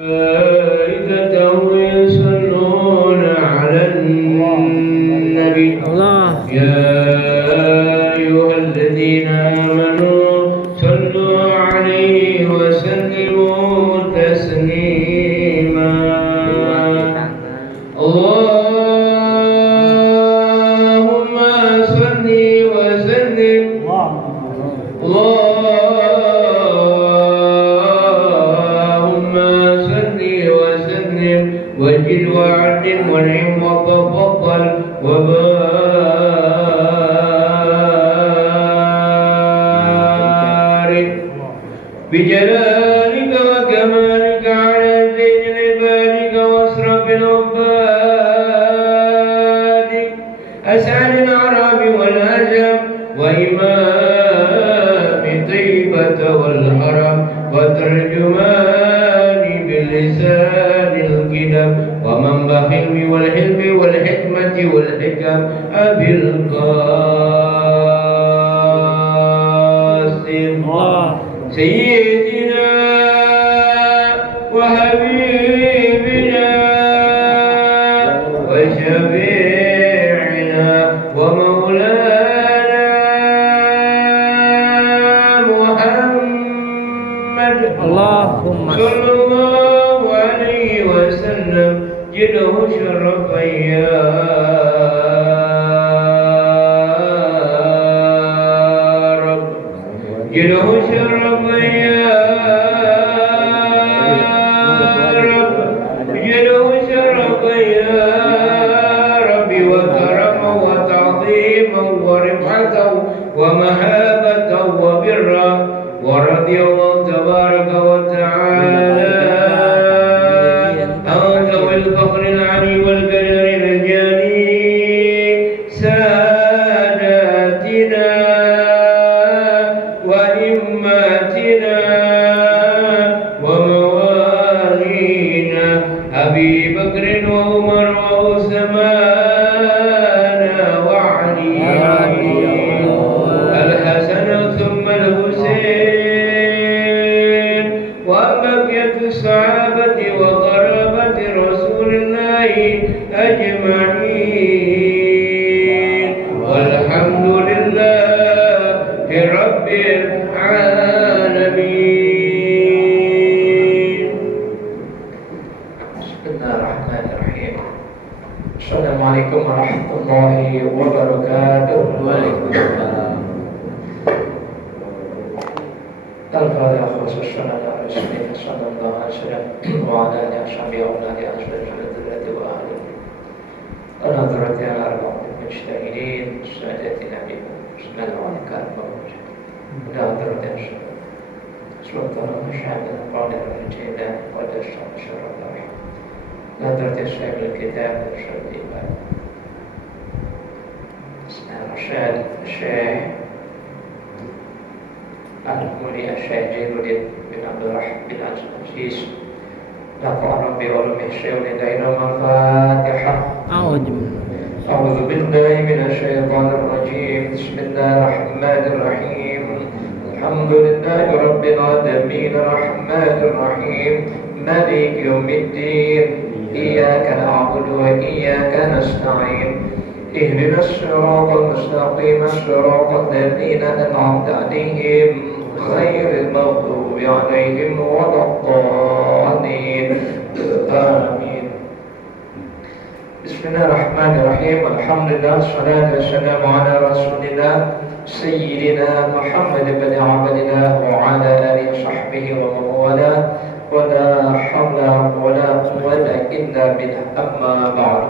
ملائكته يصلون على النبي يا أيها الذين آمنوا صلوا عليه وسلموا تسليما اللهم صل وسلم وجد وعدل ونعم وتفضل وبارك بجلالك وكمالك على زين عبادك واسرف عبادك أسعد العرب والعجم وإمام طيبة والحرم وترجمان باللسان الكتاب ومنبع العلم والحلم والحكمة والحكم أبي القاسم سيدنا وحبيبنا وشفيعنا ومولانا محمد اللهم صلى الله عليه وسلم جده شرفا يا رب جده شرفا يا رب جده شرفا يا رب وكرما وتعظيما ورفعة ومهابة وبرا ورضي الله تبارك وتعالى عن ذوي الفخر العلي والقدر الجليل ساداتنا وإماتنا وموالينا أبي بكر وعمر وعثمان وعلي الحسن ثم الحسين وبقية الصحابة وقرابة رسول الله أجمعين والحمد لله رب العالمين. بسم الله الرحمن الرحيم. السلام عليكم ورحمة الله وبركاته. Waalaikumsalam. الفاتحة خلص الصلاة على رسول الله صلى الله عليه وسلم وعلى آله وصحبه وأولاده أجمعين الذرة وأهله ونظرة على أربعة المجتهدين سادتنا بهم بسم الله الرحمن الرحيم. ونظرة سلطان المشهد القادر الجيلان قدس شر الله نظرة صاحب الكتاب إرشاد الإمام اسمه رشاد الشيخ المولي الشيخ جلال بن عبد الرحمن بن العزيز نفعنا بعلوم الشيخ لدينا الفاتحة. أعوذ بالله من الشيطان الرجيم. بسم الله الرحمن الرحيم. الحمد لله رب العالمين الرحمن الرحيم مالك يوم الدين إياك نعبد وإياك نستعين اهدنا الصراط المستقيم صراط الذين أنعمت عليهم غير المغضوب عليهم ولا الضالين آمين. بسم الله الرحمن الرحيم. الحمد لله والصلاة والسلام على رسول الله سيدنا محمد بن عبد الله وعلى آله وصحبه ومن والاه ولا حول ولا قوة إلا بالله. أما بعد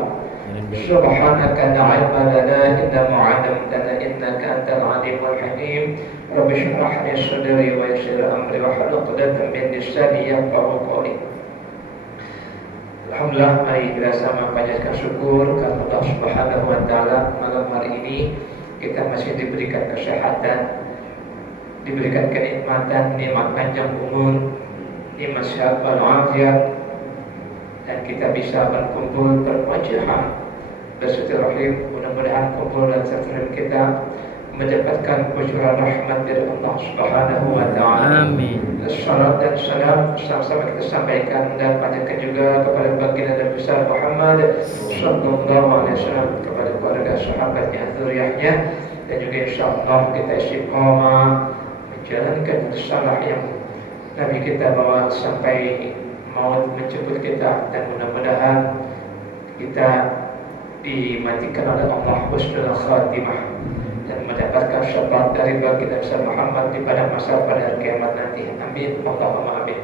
سبحانك لا علم لنا إلا ما علمتنا إنك أنت العليم الحكيم. رب اشرح لي صدري ويسر أمري واحلل عقدة من لساني يفقهوا قولي. Alhamdulillah, mari kita sama panjatkan syukur karena Allah Subhanahu wa taala malam hari ini kita masih diberikan kesehatan, diberikan kenikmatan, nikmat panjang umur, nikmat sehat walafiat, dan kita bisa berkumpul berwajah bersilaturahim. Mudah-mudahan kumpul dan silaturahim kita mendapatkan kucuran rahmat dari Allah Subhanahu wa taala. Amin. Salam dan salam sama-sama kita sampaikan dan panjatkan juga kepada baginda Nabi besar Muhammad sallallahu alaihi wasallam, kepada keluarga sahabatnya, zuriyahnya, dan juga insyaallah kita istiqomah menjalankan risalah yang Nabi kita bawa sampai maut menjemput kita, dan mudah-mudahan kita dimatikan oleh Allah husnul khatimah dan mendapatkan syafaat dari baginda besar Muhammad di pada masa pada hari kiamat nanti. Amin. Allahumma amin.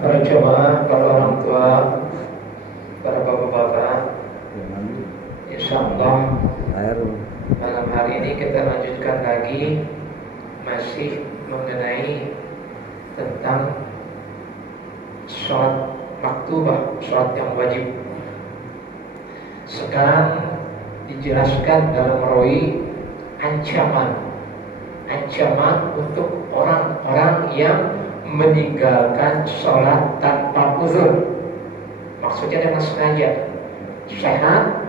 Para jemaah, para orang tua, para bapak-bapak, insyaallah malam hari ini kita lanjutkan lagi masih mengenai tentang sholat maktubah, sholat yang wajib. Sekarang dijelaskan dalam rawi ancaman untuk orang-orang yang meninggalkan sholat tanpa uzur. Maksudnya dengan sengaja. Sehat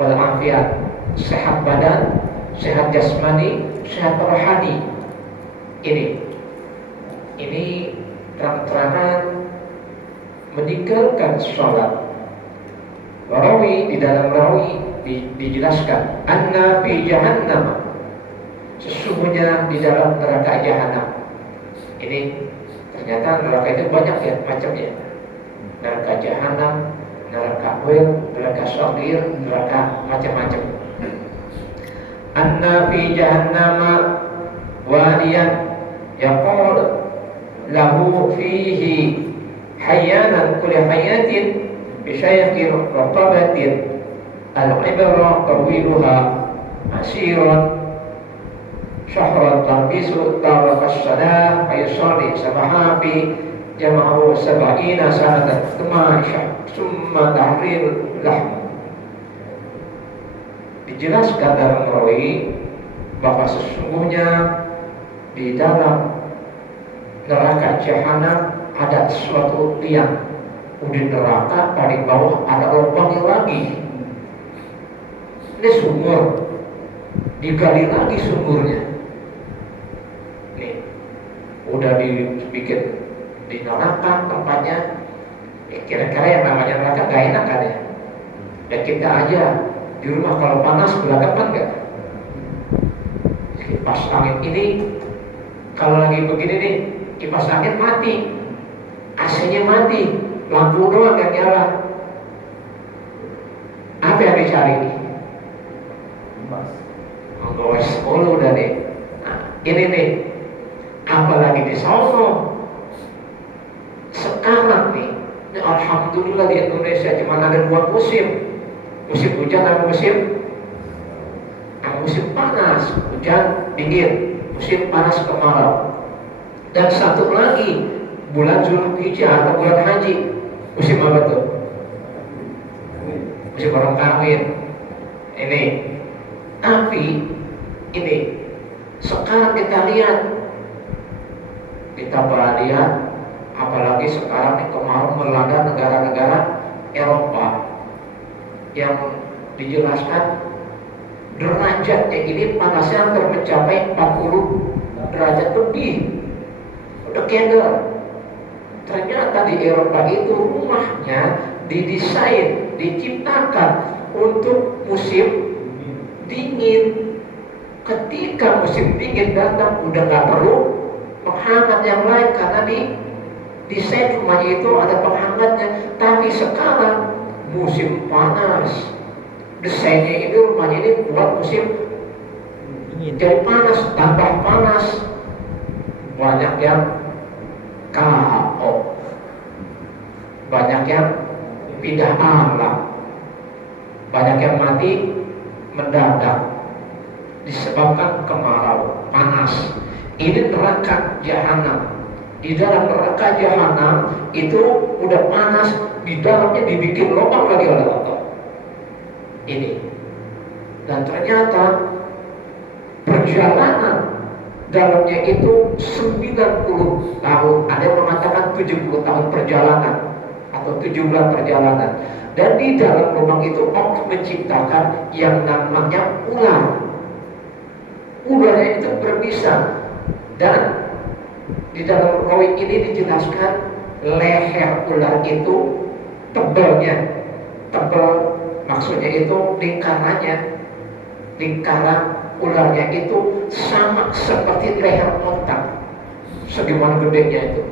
walafiat, sehat badan, sehat jasmani, sehat rohani. Ini terang-terangan meninggalkan sholat. Rawi, di dalam rawi dijelaskan anna fi jahannam, sesungguhnya di dalam neraka jahanam. Ini ternyata neraka itu banyak ya macamnya. Neraka jahanam, neraka wil, neraka syagir, neraka macam-macam. Anna fi jahannam wadiyan yaqul lahu fihi hayyanan kulli hayyatin بشيخ رطبة العبرة طويلها عسير شهر تلبس طارق الصلاة فيصلي سبحا في جمعه 70 سنة ثم تحرير لحم. Dijelaskan dalam rawi bahwa sesungguhnya di dalam neraka jahanam ada suatu tiang. Di neraka paling bawah ada lubang lagi. Ini sumur, digali lagi sumurnya. Nih, udah dibikin di neraka tempatnya. Kira-kira yang namanya neraka gak enak kan ya? Dan kita aja di rumah kalau panas gelagapan gak? Kipas angin ini kalau lagi begini nih, kipas angin mati, AC-nya mati, lampu doang yang nyala. Apa yang dicari? Bos 10 udah nih. Nah, ini nih, apalagi di sono. Sekarang nih, alhamdulillah di Indonesia cuma ada 2 musim. Musim hujan dan musim panas, hujan dingin, musim panas kemarau. Dan satu lagi, bulan Zulhijjah atau bulan haji. Musim apa tuh? Musim orang kawin. Ini. Tapi ini sekarang kita lihat, apalagi sekarang ini kemarau melanda negara-negara Eropa yang dijelaskan derajatnya ini panasnya hampir mencapai 40 derajat lebih. Udah kendor. Ternyata di Eropa itu rumahnya didesain, diciptakan untuk musim dingin. Ketika musim dingin datang, udah gak perlu penghangat yang lain karena di desain rumahnya itu ada penghangatnya. Tapi sekarang musim panas, desainnya ini rumahnya ini buat musim jadi panas, tambah panas. Banyak yang KO, banyak yang pindah alam, banyak yang mati mendadak disebabkan kemarau, panas. Ini neraka jahanam. Di dalam neraka jahanam itu udah panas, di dalamnya dibikin lubang lagi oleh Allah. Ini. Dan ternyata perjalanan dalamnya itu 90 tahun. Ada yang mengatakan 70 tahun perjalanan atau 7 bulan perjalanan. Dan di dalam lubang itu Allah menciptakan yang namanya ular. ularnya itu berbisa. Dan di dalam rawi ini dijelaskan leher ular itu tebalnya, tebal maksudnya itu lingkaran ularnya itu sama seperti leher onta. Segimana gedenya itu.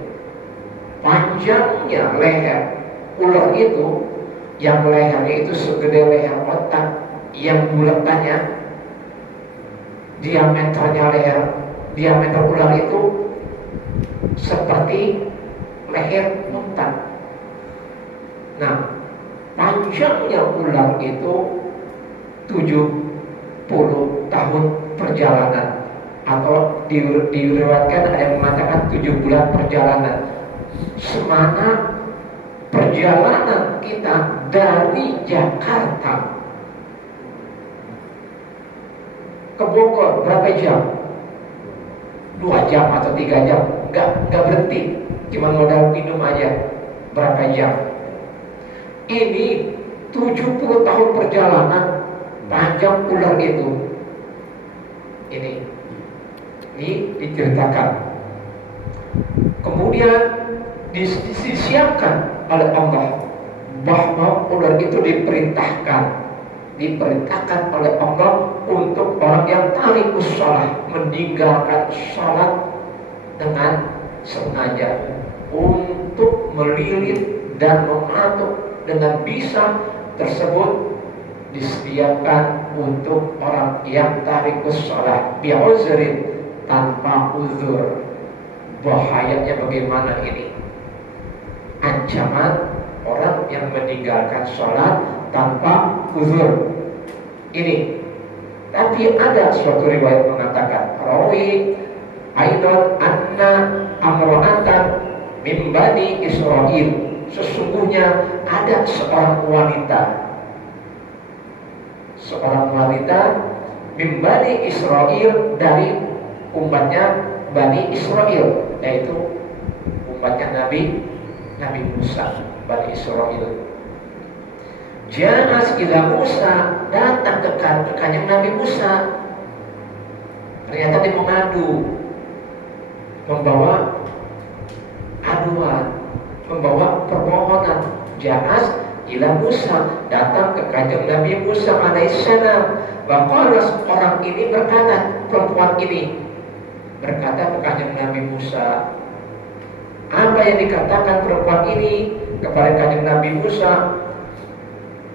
Panjangnya leher ular itu, yang lehernya itu segede leher onta, yang bulatannya diameter ular itu seperti leher onta. Nah, panjangnya ular itu 70 tahun perjalanan, atau diriwayatkan ada yang mengatakan 7 bulan perjalanan. Semana perjalanan kita dari Jakarta ke Bogor berapa jam? 2 jam atau 3 jam, nggak berhenti, cuma modal minum aja. Berapa jam? Ini 70 tahun perjalanan panjang ular itu. Ini diceritakan. Kemudian disiapkan oleh Allah bahwa ular itu diperintahkan oleh Allah untuk orang yang tarikus shalah, meninggalkan sholat dengan sengaja, untuk melilit dan mematuk dengan bisa tersebut disediakan untuk orang yang tarikus shalah bi'uzrin, tanpa uzur. Bahayanya bagaimana ini? Ancaman orang yang meninggalkan sholat tanpa uzur ini. Tapi ada suatu riwayat mengatakan, rawi aidan anna amra'atan min bani Israil, sesungguhnya ada seorang wanita min bani Israil, dari umatnya Bani Israil, yaitu umatnya Nabi Musa, Bani Israil. Janas ila Musa, datang ke kanjeng Nabi Musa. Ternyata dia mengadu, membawa aduan, membawa permohonan. Janas ila Musa, datang ke kanjeng Nabi Musa alaihissalam. Bahwa orang ini berkata, perempuan ini berkata ke kanjeng Nabi Musa. Apa yang dikatakan perempuan ini kepada kanjeng Nabi Musa?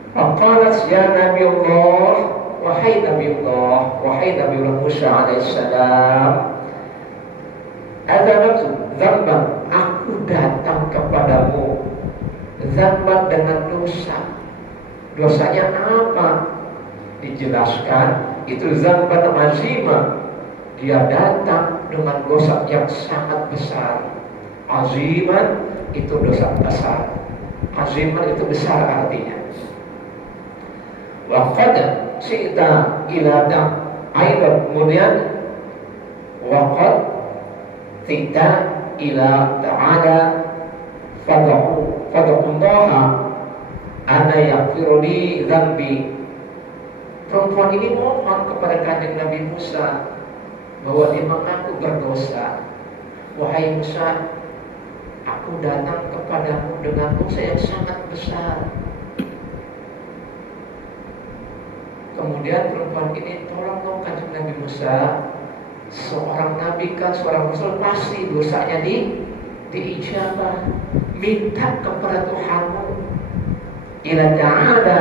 Faqalat ya Nabi Allah, wahai Nabi Allah Musa alaihissalam, adzabtu dzamban, aku datang kepadamu, dzamban dengan dosa. Dosanya apa? Dijelaskan itu dzamban azima, dia datang dengan dosa yang sangat besar. Aziman itu dosa besar. Aziman itu besar artinya. Wa qad sita ila aidan, kemudian wa qad sita ila ta'ala fad'ullaha ana yaghfirli dzambi. Perempuan ini mohon kepada kanjeng Nabi Musa bahwa dia mengaku berdosa. Wahai Musa, aku datang kepadamu dengan dosa yang sangat besar. Kemudian perempuan ini, tolong dong kanjeng Nabi Musa, seorang nabi kan, seorang rasul, pasti dosanya diijabah. Minta kepada Tuhanmu, ila ta'ala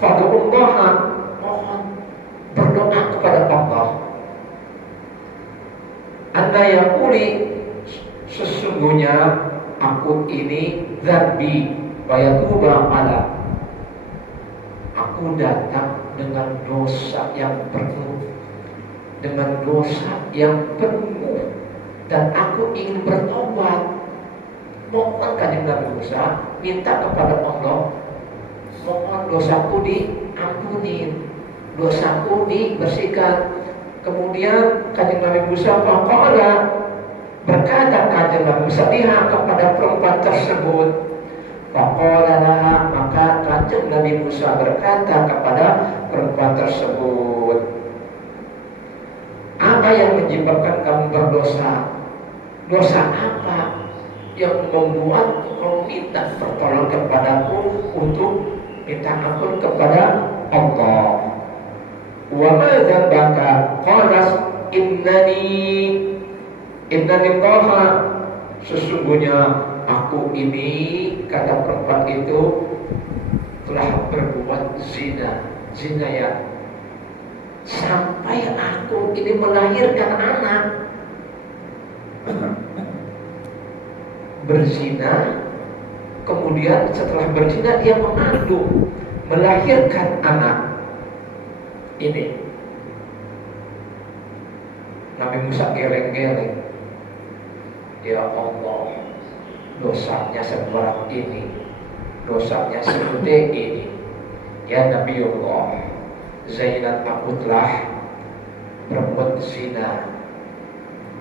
fad'ullaha, mohon berdoa kepada Allah. Anna yaquli, sesungguhnya aku ini dzambi wa yatuba ala, aku datang dengan dosa yang penuh, dan aku ingin bertobat. Mohon kanjeng Nabi Musa minta kepada Allah, mohon dosaku diampuni, dosaku dibersihkan. Kemudian kanjeng Nabi Musa faqala, berkata kanjeng Nabi Musa lihat kepada perempuan tersebut. Faqala laha, maka kanjeng Nabi Musa berkata kepada perempuan tersebut, Apa yang menyebabkan kamu berdosa? Dosa apa yang membuat kau minta pertolongan kepadaku untuk minta ampun kepada Allah? Wa ma dzambaka? Qalas innani Taha, sesungguhnya aku ini, kata perempuan itu, telah berbuat zina ya, sampai aku ini melahirkan anak. Berzina, kemudian setelah berzina dia mengandung, melahirkan anak. Ini Nabi Musa geleng-geleng. Ya Allah, dosanya seberat ini, dosanya segede ini. Ya Nabi Allah, Zainab aku telah berbuat zina.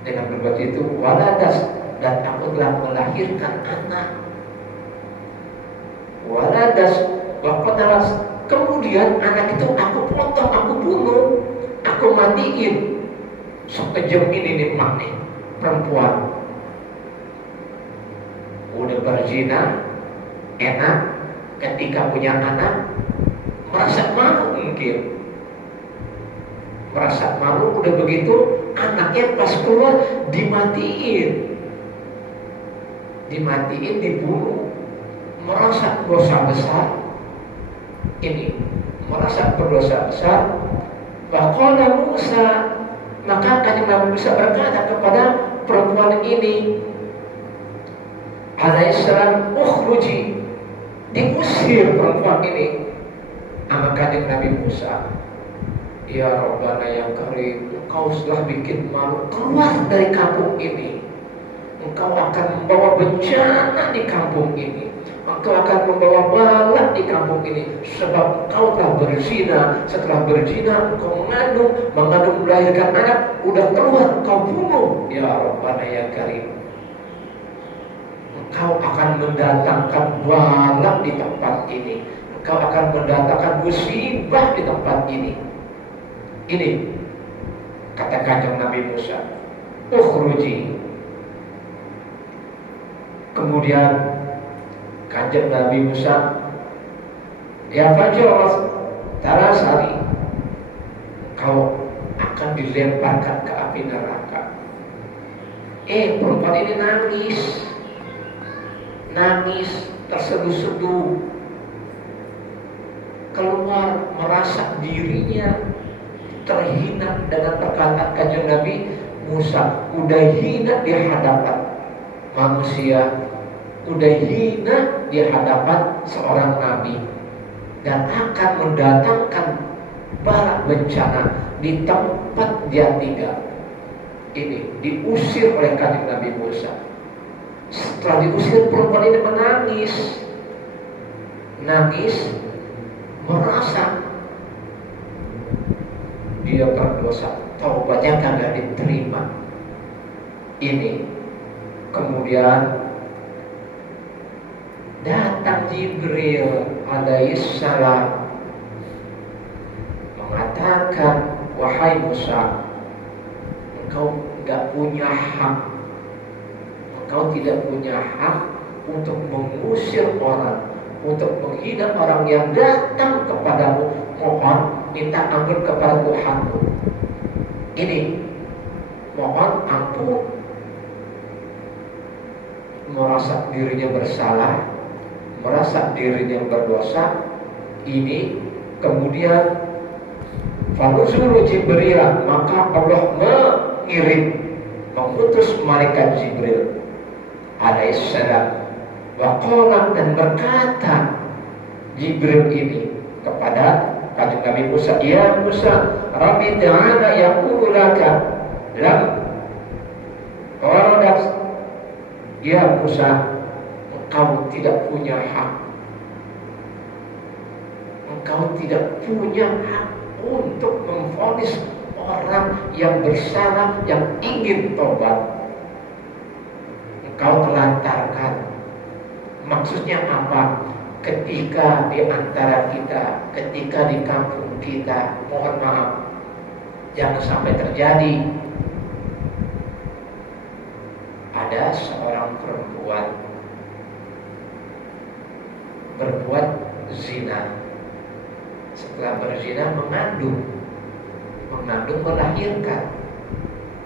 Dengan berbuat itu waladas, dan aku telah melahirkan anak. Waladas waqatalas, kemudian anak itu aku potong, aku bunuh, aku matiin. Sekejam ini nih mak nih, perempuan udah berzina, enak, ketika punya anak merasa malu, mungkin merasa malu. Udah begitu anaknya pas keluar dimatiin, dibunuh, merasa dosa besar. Ini merasa berdosa besar. Faqala Musa, maka Kanjeng Nabi Musa berkata kepada perempuan ini alaihissalam, ukhruji, diusir perempuan ini. Sama Kanjeng Nabi Musa, ya Rabbana yang Karim, engkau sudah bikin malu, keluar dari kampung ini. Engkau akan membawa bencana di kampung ini, engkau akan membawa bala di kampung ini, sebab engkau telah berzina. Setelah berzina engkau mengandung melahirkan anak, udah keluar engkau bunuh. Ya Rabbana ya Karim, engkau akan mendatangkan bala di tempat ini, engkau akan mendatangkan musibah di tempat ini. Ini kata Kanjeng Nabi Musa, ukhruji. Kemudian Kanjeng Nabi Musa, ya Fajr Tarasari, kau akan dilemparkan ke api neraka. Perempuan ini nangis, terseduh-seduh, keluar merasa dirinya terhina dengan perkataan Kanjeng Nabi Musa. Udah hina di hadapan manusia, udah hina di hadapan seorang nabi, dan akan mendatangkan bala bencana di tempat dia tinggal. Ini diusir oleh Kanjeng Nabi Musa. Setelah diusir, perempuan ini menangis, merasa dia berdosa, taubatnya kagak diterima. Ini kemudian datang Jibril alaihissalam mengatakan, wahai Musa, engkau tidak punya hak, engkau tidak punya hak untuk mengusir orang, untuk menghina orang yang datang kepadamu, mohon minta ampun kepada Tuhanmu. Ini mohon ampun, merasa dirinya bersalah, merasa dirinya berdosa. Ini kemudian Faruzul Jibril, maka Allah mengutus malaikat Jibril alaihissalam. Waqala, dan berkata Jibril ini kepada Kanjeng Nabi Musa, ya Musa, Rabbi ta'ala yaqulu laka lam waradat. Ya Musa, engkau tidak punya hak, engkau tidak punya hak untuk memvonis orang yang bersalah, yang ingin tobat. Engkau telantarkan. Maksudnya apa? Ketika di antara kita, ketika di kampung kita, mohon maaf, jangan sampai terjadi seorang perempuan berbuat zina. Setelah berzina mengandung melahirkan.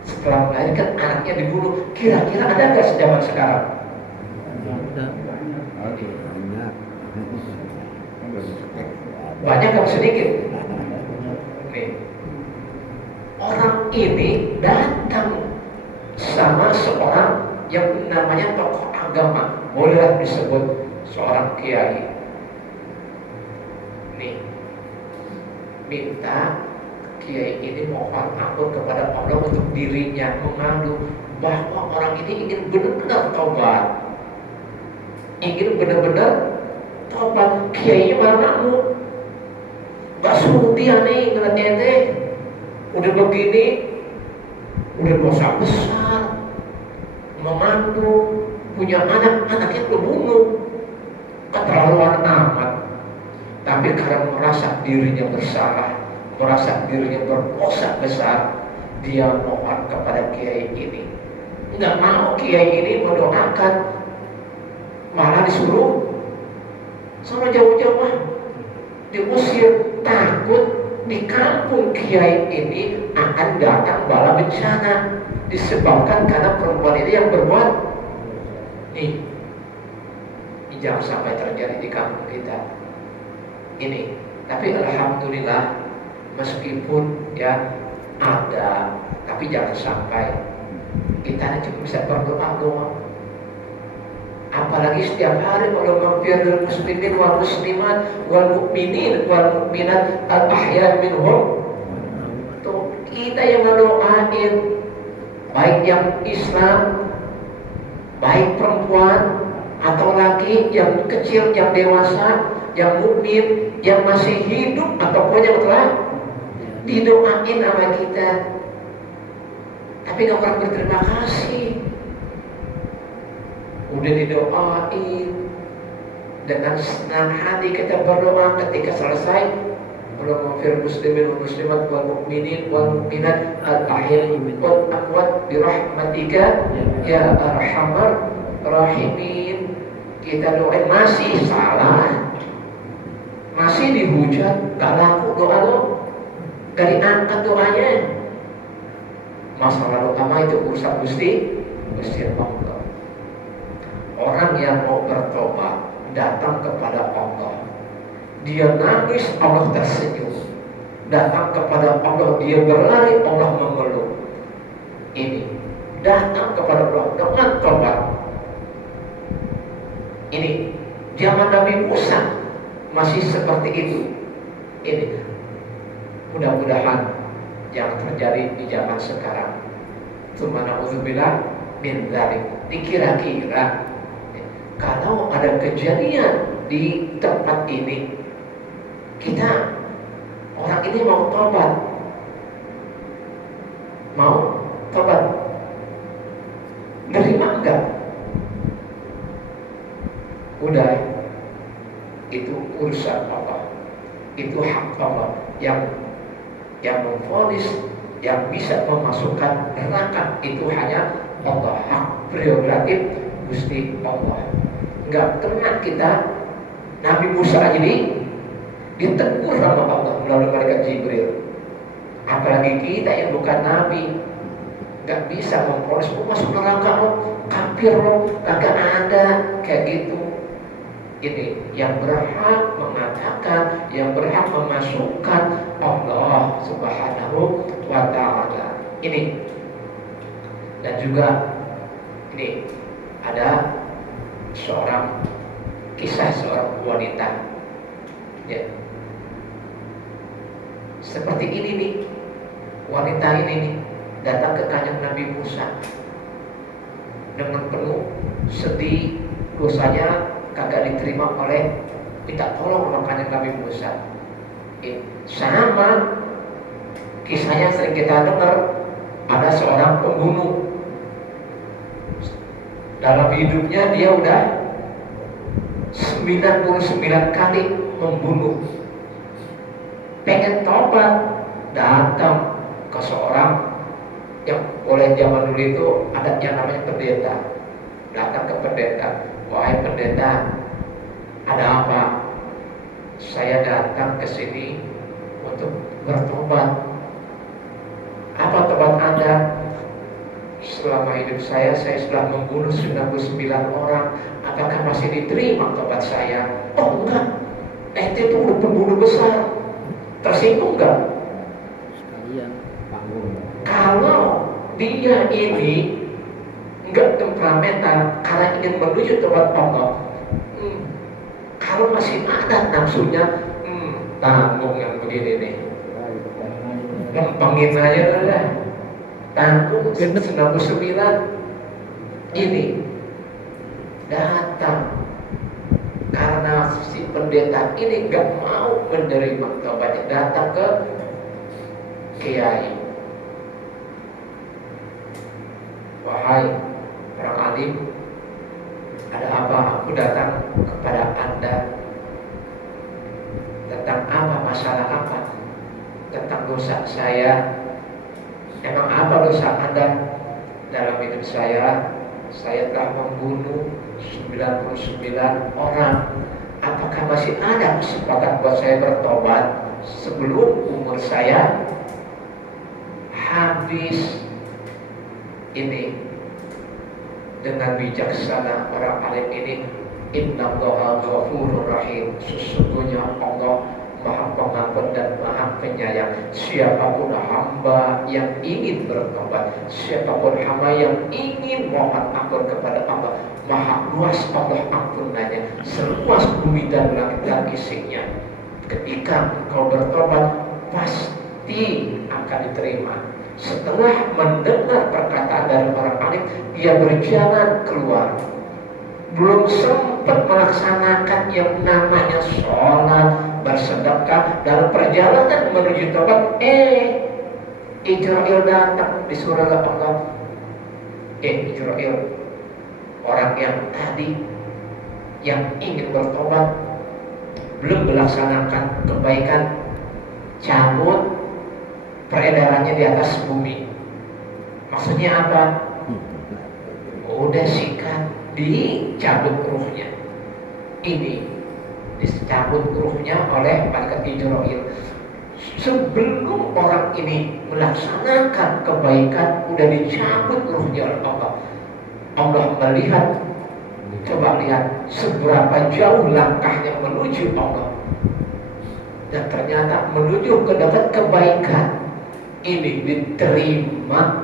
Setelah melahirkan anaknya dibunuh. Kira-kira ada nggak zaman sekarang? Banyak atau sedikit? Nih. Orang ini datang sama seorang yang namanya tokoh agama, bolehlah disebut seorang kiai. Nih, minta kiai ini mohon ampun kepada Allah untuk dirinya, mengandung bahwa orang ini ingin benar-benar taubat, ingin benar-benar taubat. Kiai mana gak suruh dia nih ngeliat ente udah begini, udah dosa besar, mengandung, punya anaknya kebunuh, keterlaluan amat. Tapi karena merasa dirinya bersalah, merasa dirinya berdosa besar, dia mohon kepada kiai ini. Nggak mau kiai ini mendoakan, malah disuruh sama jauh-jauh, diusir. Takut di kampung kiai ini akan datang bala bencana disebabkan karena perempuan ini yang berbuat. Nih, jangan sampai terjadi di kampung kita ini. Tapi alhamdulillah, meskipun ya ada, tapi jangan sampai kita cuma bisa berdoa doang. Apalagi setiap hari Allah maghfir lil muslimin wal muslimat wal mu'minin wal mu'minat al ahya minhum. Tuh, kita yang ngedoain, baik yang Islam, baik perempuan atau laki, yang kecil, yang dewasa, yang mukmin, yang masih hidup ataupun yang telah didoain sama kita. Tapi nggak pernah berterima kasih. Udah didoain dengan senang hati, kita berdoa. Ketika selesai, Allahumma fir muslimin wal muslimat wal mu'minin wal mu'minat al ahya wal amwat bi rahmatika ya arhamar rahimin. Kita doain, masih salah, masih dihujat, gak laku doa lo, gak diangkat doanya. Masalah utama itu urusan Gusti Allah. Orang yang mau bertobat datang kepada Allah, dia nangis, Allah tersenyum. Datang kepada Allah, dia berlari, Allah memeluk. Ini datang kepada Allah dengan tobat. Ini zaman Nabi Musa masih seperti itu. Ini mudah-mudahan yang terjadi di zaman sekarang. Tsumma na'udzubillah min dzalik. Dikira-kira kalau ada kejadian di tempat ini, kita, orang ini mau tobat, nerima enggak? Udah, itu urusan Allah, itu hak Allah yang memvonis, yang bisa memasukkan neraka itu hanya Allah, hak prerogatif Gusti Allah. Enggak kena kita. Nabi Musa aja ditegur sama Allah melalui malaikat Jibril. Apalagi kita yang bukan Nabi, nggak bisa memvonis masuk neraka lo, kafir lo, kagak ada kayak gitu. Ini yang berhak mengatakan, yang berhak memasukkan Allah Subhanahu wa Ta'ala. Ini dan juga ini ada kisah seorang wanita, ya. Seperti ini nih, wanita ini nih datang ke kanjeng Nabi Musa dengan penuh sedih, dosanya kagak diterima oleh, minta tolong sama kanjeng Nabi Musa. Sama kisahnya sering kita dengar, ada seorang pembunuh. Dalam hidupnya dia udah 99 kali membunuh. Pengen tobat, datang ke seorang yang oleh zaman dulu itu ada yang namanya pendeta. datang ke pendeta, wahai pendeta, ada apa? Saya datang ke sini untuk bertobat. Apa tobat Anda? Selama hidup saya sudah membunuh 99 orang. Apakah masih diterima tobat saya? Oh enggak, ente itu udah pembunuh besar. Tersinggung enggak? Sekalian panggung. Kalau dia ini enggak temperamental karena ingin menuju tobat Allah, kalau masih ada nafsunya, tanggung yang begini nih, gampangin aja lah. Tanggung 99 ini datang karena si pendeta ini gak mau menerima tobatnya, datang ke kiai. Wahai orang alim, ada apa? Aku datang kepada Anda. Tentang apa? Masalah apa? Tentang dosa saya. Emang apa dosa Anda? Dalam hidup saya telah membunuh 99 orang. Apakah masih ada kesempatan buat saya bertobat sebelum umur saya habis? Ini dengan bijaksana orang alim ini, innallaha ghafurur rahim, sesungguhnya Allah Maha Pengampun dan Maha Penyayang. Siapapun hamba yang ingin bertobat, siapapun hamba yang ingin mohon ampun kepada Allah, Maha luas Allah ampunannya, seluas bumi dan langit dan isinya. Ketika engkau bertobat, pasti akan diterima. Setelah mendengar perkataan dari orang alim, dia berjalan keluar. Belum sempat melaksanakan yang namanya sholat, bersedekah, dalam perjalanan menuju tobat, Israel datang, disuruh oleh Allah. Israel, orang yang tadi yang ingin bertobat, belum melaksanakan kebaikan, cabut peredarannya di atas bumi. Maksudnya apa? Udah sikat, dicabut ruhnya. Ini dicabut ruhnya oleh malaikat Jibril. Sebelum orang ini melaksanakan kebaikan, udah dicabut ruhnya oleh Allah. Allah melihat, coba lihat seberapa jauh langkahnya menuju Allah, dan ternyata menuju ke dekat kebaikan. Ini diterima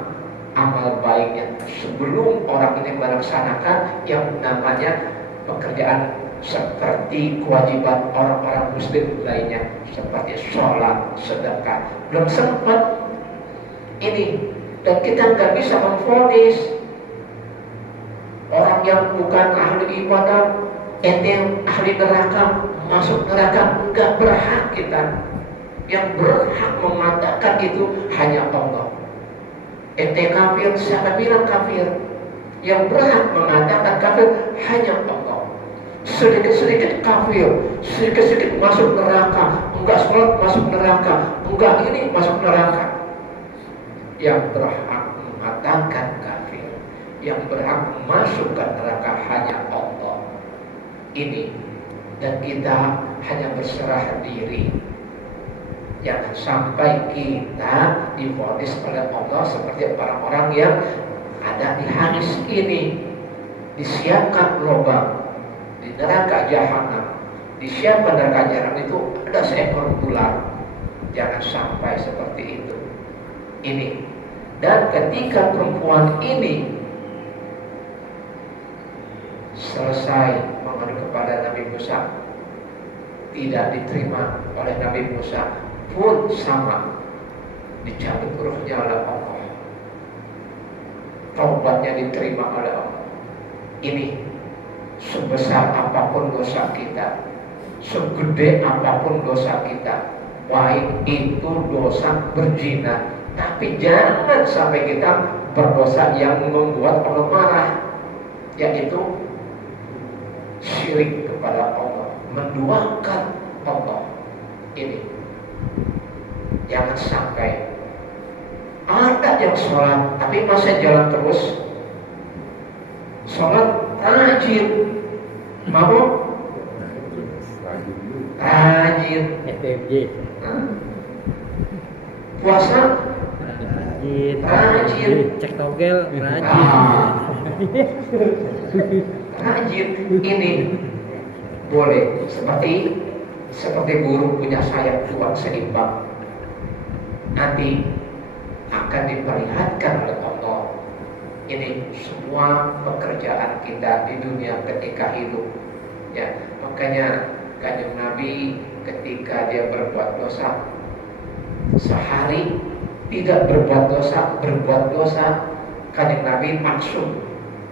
amal baiknya sebelum orang ini melaksanakan yang namanya pekerjaan seperti kewajiban orang-orang muslim lainnya, seperti sholat, sedekah. Belum sempat ini, dan kita nggak bisa memvonis orang yang bukan ahli ibadah, yang ahli neraka masuk neraka. Nggak berhak kita. Yang berhak mengatakan itu hanya Allah. Ente kafir, siapa bilang kafir? Yang berhak mengatakan kafir hanya Allah. Sedikit-sedikit kafir, sedikit-sedikit masuk neraka, enggak sholat masuk neraka, enggak ini masuk neraka. Yang berhak mengatakan kafir, yang berhak masuk ke neraka hanya Allah. Ini, dan kita hanya berserah diri. Jangan sampai kita divonis oleh Allah seperti orang-orang yang ada di hadis ini. Disiapkan lubang di neraka jahanam, disiapkan neraka jahanam itu ada seekor ular. Jangan sampai seperti itu. Ini, dan ketika perempuan ini selesai mengadu kepada Nabi Musa, tidak diterima oleh Nabi Musa pun sama, dicabut ruhnya oleh Allah, taubatnya diterima oleh Allah. Ini, sebesar apapun dosa kita, segede apapun dosa kita, baik itu dosa berzina, tapi jangan sampai kita berdosa yang membuat Allah marah, yaitu syirik kepada Allah, menduakan Allah. Ini jangan sampai. Ada yang sholat tapi masih jalan terus. Sholat rajin. Mau? Rajin. FFJ. Puasa? Rajin. Cek togel rajin. Rajin. Ini boleh seperti burung punya sayap dua seimbang. Nanti akan diperlihatkan oleh Allah. Ini semua pekerjaan kita di dunia ketika hidup. Ya, makanya Kanjeng Nabi ketika dia berbuat dosa sehari tidak berbuat dosa, Kanjeng Nabi maksum.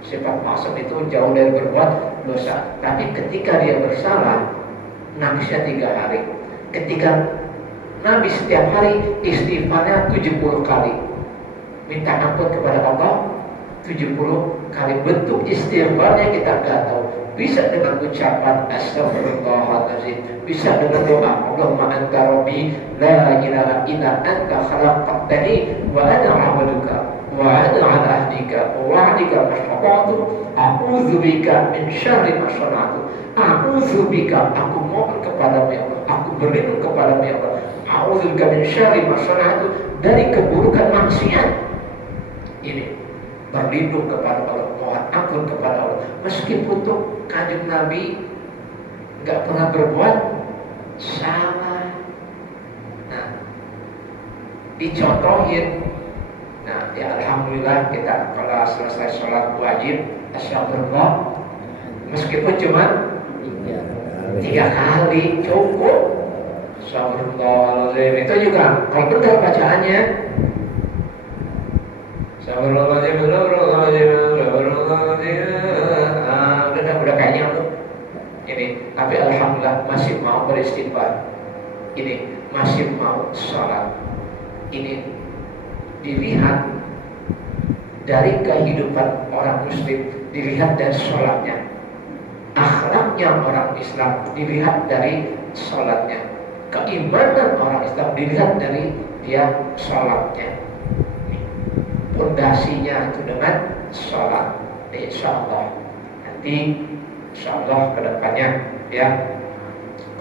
Sifat maksum itu jauh dari berbuat dosa. Tapi ketika dia bersalah, nangisnya 3 hari. Ketika Nabi setiap hari istighfarnya 70 kali, minta ampun kepada Allah 70 kali. Bentuk istighfarnya kita nggak tahu. Bisa dengan ucapan Astaghfirullahaladzim, bisa dengan doa Allahumma anta rabbi la ilaha illa anta khalaqtani wa ana 'abduka wa ana 'ala ahdika wa wa'dika mastata'tu a'udzu bika min syarri ma sana'tu. A'udzu bika, aku mohon kepadamu ya Allah, aku berlindung kepadamu ya Allah. A'udzu bika min syarri ma sana'tu, dari keburukan maksiat. Ini berlindung kepada Allah, mohon ampun kepada Allah. Meskipun tuh Kanjeng Nabi nggak pernah berbuat salah. Nah, dicontohin. Nah, ya alhamdulillah kita kalau selesai sholat wajib astagfirullah, meskipun cuma 3 kali cukup. Astagfirullahaladzim itu juga kalau benar bacaannya. Udah kayaknya tuh. Ini, tapi alhamdulillah masih mau beristighfar. Ini masih mau sholat. Ini dilihat dari kehidupan orang Muslim, dilihat dari sholatnya. Akhlaknya orang Islam dilihat dari sholatnya. Keimanan orang Islam dilihat dari dia sholatnya. Pondasinya itu dengan sholat. Insyaallah nanti insyaallah kedepannya ya,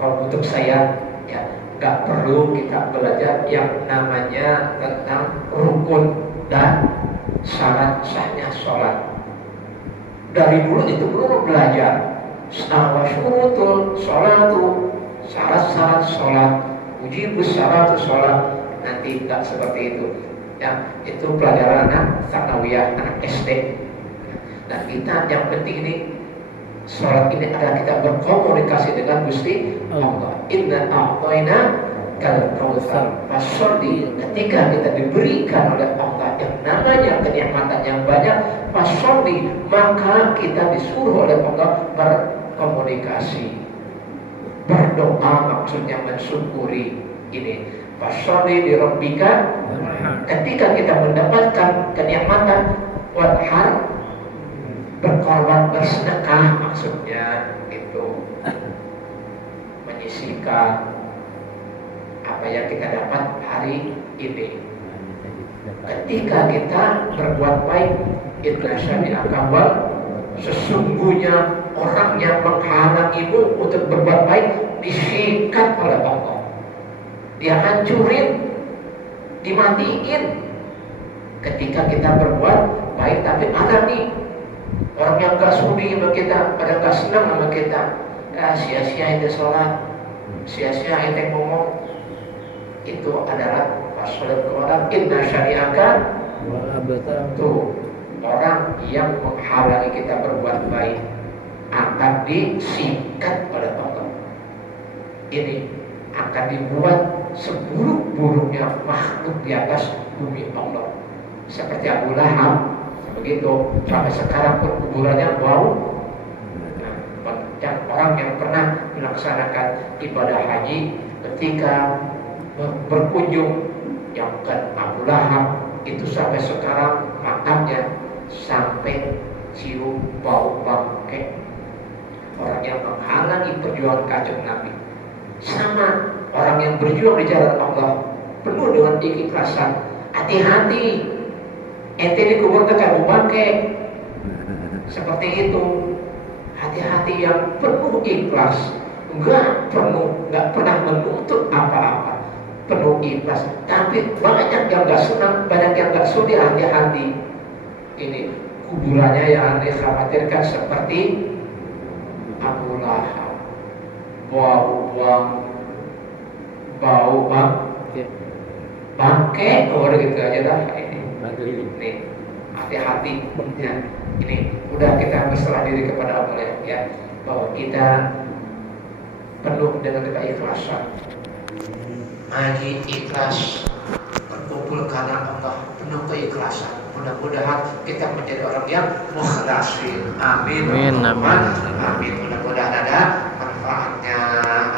kalau untuk saya ya nggak perlu kita belajar yang namanya tentang rukun dan syarat sahnya sholat. Dari dulu itu perlu belajar syurutul sholatu, syarat-syarat sholat, wujibus syaratu sholat. Nanti tak seperti itu ya, itu pelajaran anak tsanawiyah, anak SD. Dan kita yang penting ini sholat ini adalah kita berkomunikasi dengan Gusti Allah. Inna a'tayna kal kautsar fasholli. Ketika kita diberikan oleh Allah yang namanya kenikmatan yang banyak, fasholli, maka kita disuruh oleh Allah berkomunikasi, berdoa, maksudnya mensyukuri. Ini fasholli li rabbika. Ketika kita mendapatkan kenikmatan, wanhar, berkorban, bersedekah, maksudnya itu menyisihkan apa yang kita dapat hari ini. Ketika kita berbuat baik, inna syani'aka wal, sesungguhnya orang yang menghalangimu untuk berbuat baik disikat oleh Allah. Dia hancurin, dimatiin. Ketika kita berbuat baik, tapi ada nih orang yang gak sudi sama kita, pada gak senang sama kita, sia-sia itu sholat, sia-sia itu ngomong. Itu adalah sholat ke orang inna syari'aka. Tuh, orang yang menghalangi kita berbuat baik akan disikat oleh Allah. Ini akan dibuat seburuk-buruknya makhluk di atas bumi Allah. Seperti Abu Lahab, begitu sampai sekarang pun kuburannya bau. Nah, dan orang yang pernah melaksanakan ibadah haji ketika berkunjung yang ke Abu Lahab itu sampai sekarang makamnya sampai cium bau bangkai. Orang yang menghalangi perjuangan Kanjeng Nabi, sama orang yang berjuang di jalan Allah penuh dengan keikhlasan. Hati-hati, ente dikuburkan kayak bangkai seperti itu. hati-hati yang penuh ikhlas, nggak pernah menuntut apa-apa, penuh ikhlas. Tapi banyak yang nggak senang, banyak yang nggak sudi. Hati-hati, ini kuburannya yang dikhawatirkan seperti Abu Lahab, bau bangke, gitu aja dah ini. Nih, hati-hati ya. Ini udah kita berserah diri kepada Allah ya, bahwa kita penuh dengan keikhlasan. Ngaji ikhlas, berkumpul karena Allah, penuh keikhlasan. Mudah-mudahan kita menjadi orang yang mukhlasin. Amin. Amin. Mudah-mudahan ada manfaatnya.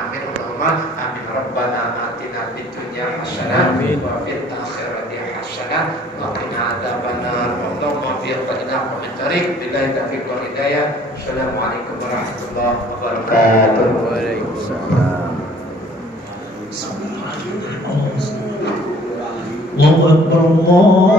Amin. Allahumma amin. Rabbana atina fid dunya hasanah wa fil akhirati hasanah wa qina adzabannar. Allahumma waffiqna min tariq billahi taufiq wal hidayah. Assalamualaikum warahmatullahi wabarakatuh. Waalaikumsalam. Allahu akbar.